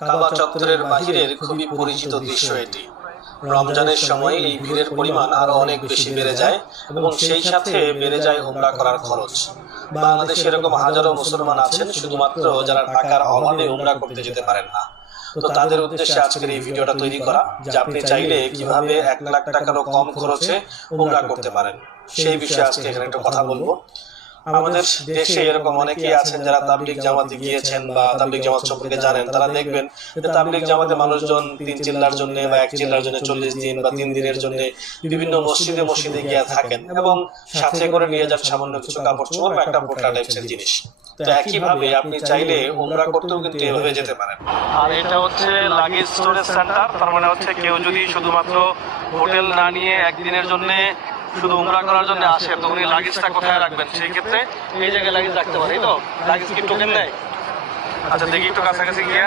কাবা চত্বরের বাহিরের খুবই পরিচিত দৃশ্য এটি। রমজানের সময় এই ভিড়ের পরিমাণ আরো অনেক বেশি বেড়ে যায় এবং সেই সাথে বেড়ে যায় উমরা করার খরচ। বাংলাদেশে এরকম হাজারো মুসলমান আছেন শুধুমাত্র যারা টাকার অভাবে উমরা করতে যেতে পারেন না। তো তাদের উদ্দেশ্যে আজকের এই ভিডিওটা তৈরি করা, যে আপনি চাইলে কিভাবে 1 লাখ টাকারও কম খরচে উমরা করতে পারেন সেই বিষয়ে আজকে এখানে একটু কথা বলবো। আমাদের দেশে এরকম অনেকেই আছেন যারা তাবলিগ জামাতে গিয়েছেন বা তাবলিগ জামাত সম্পর্কে জানেন। তারা দেখবেন যে তাবলিগ জামাতে মানুষজন 3 চিল্লার জন্য বা 1 চিল্লার জন্য 40 দিন বা 3 দিনের জন্য বিভিন্ন মসজিদে গিয়ে থাকেন এবং সাথে করে নিয়ে যান সামান্য কিছু কাপড় চোপড় বা একটা পোটলা টাইপের জিনিস। তো একইভাবে আপনি চাইলে উমরা করতেও কিন্তু এভাবে যেতে পারেন। আর এটা হচ্ছে লাগেজ স্টোরেজ সেন্টার। তার মানে হচ্ছে কেউ যদি শুধুমাত্র হোটেল না নিয়ে একদিনের জন্য শুধু উমরা করার জন্য আসে, তো উনি লাগেজটা কোথায় রাখবেন? সেই ক্ষেত্রে এই জায়গায় লাগেজ রাখতে পারে। তো লাগেজ কি টোকেন নেয়? আচ্ছা দেখি একটু কাছাকাছি গিয়ে।